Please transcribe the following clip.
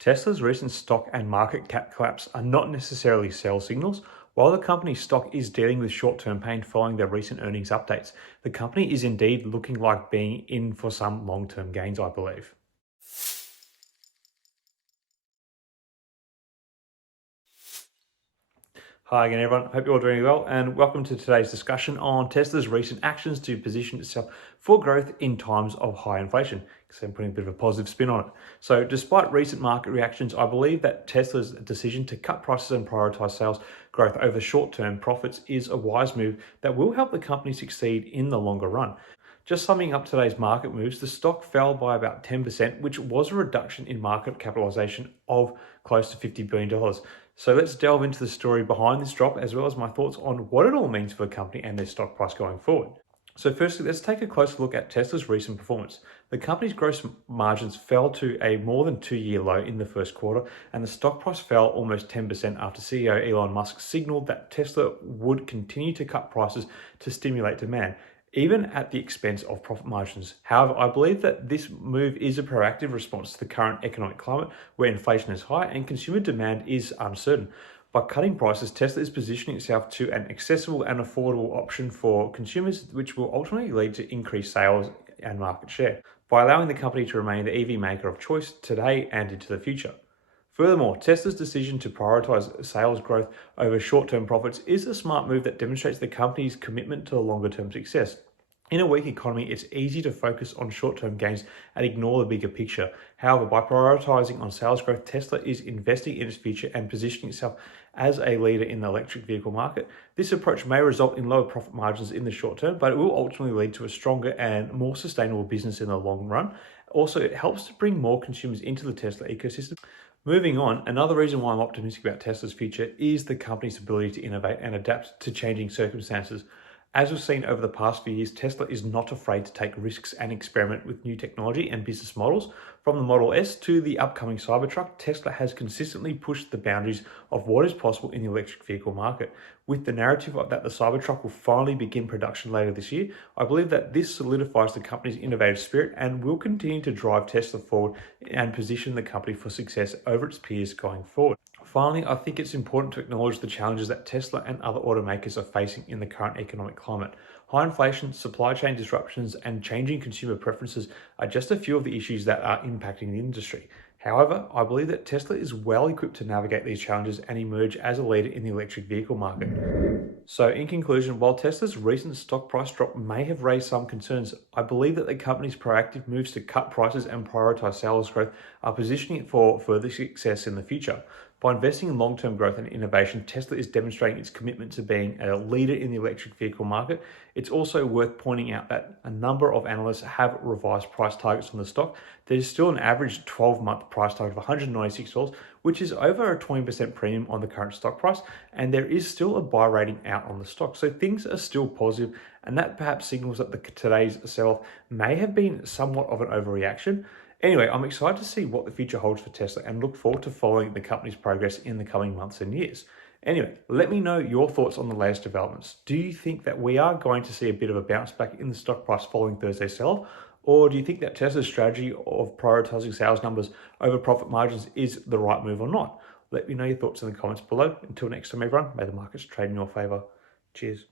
Tesla's recent stock and market cap collapse are not necessarily sell signals. While the company's stock is dealing with short-term pain following their recent earnings updates, the company is indeed looking like being in for some long-term gains, I believe. Hi again, everyone. Hope you're all doing well, and welcome to today's discussion on Tesla's recent actions to position itself for growth in times of high inflation. So I'm putting a bit of a positive spin on it. So, despite recent market reactions, I believe that Tesla's decision to cut prices and prioritize sales growth over short-term profits is a wise move that will help the company succeed in the longer run. Just summing up today's market moves, the stock fell by about 10%, which was a reduction in market capitalization of close to $50 billion. So let's delve into the story behind this drop, as well as my thoughts on what it all means for the company and their stock price going forward. So firstly, let's take a closer look at Tesla's recent performance. The company's gross margins fell to a more than 2-year low in the first quarter, and the stock price fell almost 10% after CEO Elon Musk signaled that Tesla would continue to cut prices to stimulate demand, even at the expense of profit margins. However, I believe that this move is a proactive response to the current economic climate where inflation is high and consumer demand is uncertain. By cutting prices, Tesla is positioning itself to an accessible and affordable option for consumers, which will ultimately lead to increased sales and market share, by allowing the company to remain the EV maker of choice today and into the future. Furthermore, Tesla's decision to prioritize sales growth over short-term profits is a smart move that demonstrates the company's commitment to longer-term success. In a weak economy, it's easy to focus on short-term gains and ignore the bigger picture. However, by prioritizing on sales growth, Tesla is investing in its future and positioning itself as a leader in the electric vehicle market. This approach may result in lower profit margins in the short term, but it will ultimately lead to a stronger and more sustainable business in the long run. Also, it helps to bring more consumers into the Tesla ecosystem. Moving on, another reason why I'm optimistic about Tesla's future is the company's ability to innovate and adapt to changing circumstances. As we've seen over the past few years, Tesla is not afraid to take risks and experiment with new technology and business models. From the Model S to the upcoming Cybertruck, Tesla has consistently pushed the boundaries of what is possible in the electric vehicle market. With the narrative that the Cybertruck will finally begin production later this year, I believe that this solidifies the company's innovative spirit and will continue to drive Tesla forward and position the company for success over its peers going forward. Finally, I think it's important to acknowledge the challenges that Tesla and other automakers are facing in the current economic climate. High inflation, supply chain disruptions, and changing consumer preferences are just a few of the issues that are impacting the industry. However, I believe that Tesla is well equipped to navigate these challenges and emerge as a leader in the electric vehicle market. So in conclusion, while Tesla's recent stock price drop may have raised some concerns, I believe that the company's proactive moves to cut prices and prioritize sales growth are positioning it for further success in the future. By investing in long-term growth and innovation, Tesla is demonstrating its commitment to being a leader in the electric vehicle market. It's also worth pointing out that a number of analysts have revised price targets on the stock. There's still an average 12-month price target of $196, which is over a 20% premium on the current stock price, and there is still a buy rating out on the stock. So things are still positive, and that perhaps signals that today's sell-off may have been somewhat of an overreaction. Anyway, I'm excited to see what the future holds for Tesla and look forward to following the company's progress in the coming months and years. Anyway, let me know your thoughts on the latest developments. Do you think that we are going to see a bit of a bounce back in the stock price following Thursday's sell-off? Or do you think that Tesla's strategy of prioritizing sales numbers over profit margins is the right move or not? Let me know your thoughts in the comments below. Until next time, everyone, may the markets trade in your favor. Cheers.